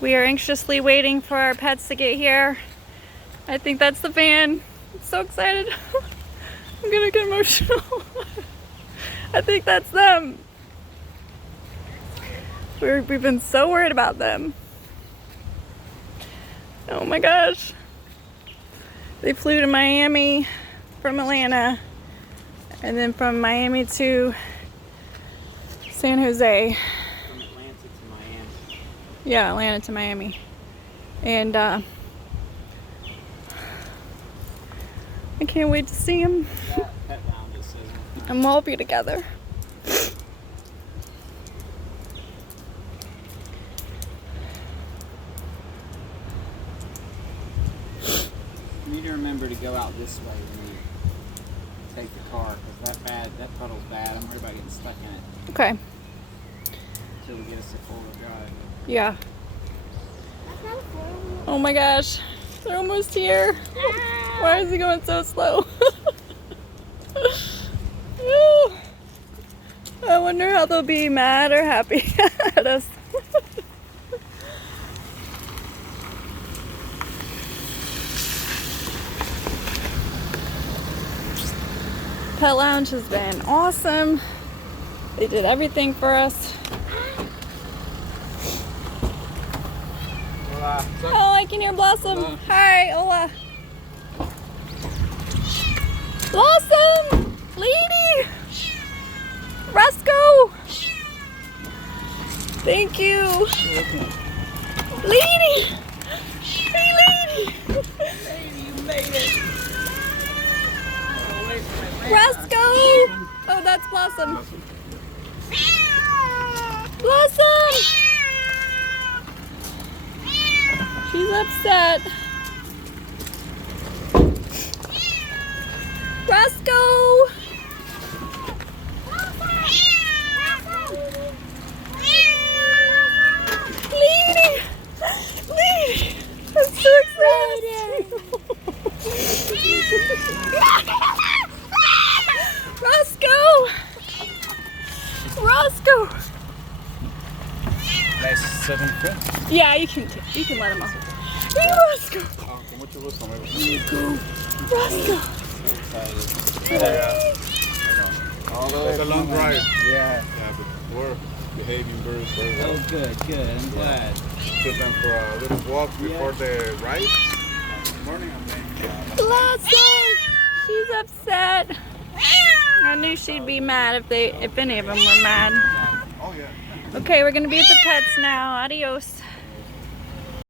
We are anxiously waiting for our pets to get here. I think that's the van. I'm so excited. I'm gonna get emotional. I think that's them. We've been so worried about them. Oh my gosh. They flew to Miami from Atlanta, and then from Miami to San Jose. From Atlanta to Miami. Yeah, Atlanta to Miami. And I can't wait to see them. That pet lounge just says And we'll all be together. you need to remember to go out this way when you take the car, because that puddle's bad. I'm worried about getting stuck in it Okay. until we get us to four-wheel drive. Yeah. Oh my gosh. They're almost here. Why is he going so slow? Ew. I wonder how they'll be mad or happy at us. Pet Lounge has been awesome. They did everything for us. Hola. Oh, I can hear Blossom. Hola. Hi, hola. Blossom! Lady! Roscoe! Thank you. Lady! Hey, lady! Lady, you made it. Oh, wait for it. Roscoe! Oh, that's Blossom. Blossom! She's upset. Roscoe! Lady! Lady! I'm so excited! Roscoe! Roscoe! Nice 7 foot. Yeah, you can let him off. Hey, Roscoe! Con mucho gusto, amigo. Roscoe! So excited. Yeah. All the way It's a from long Miami. drive. Yeah. Yeah, but we're behaving very well. Oh, good. I'm glad. Took them for a little walk before the ride. This morning, I'm like, Blossom! She's upset. I knew she'd be mad if any of them were mad. oh yeah. Okay, we're gonna be at the pets now. Adios.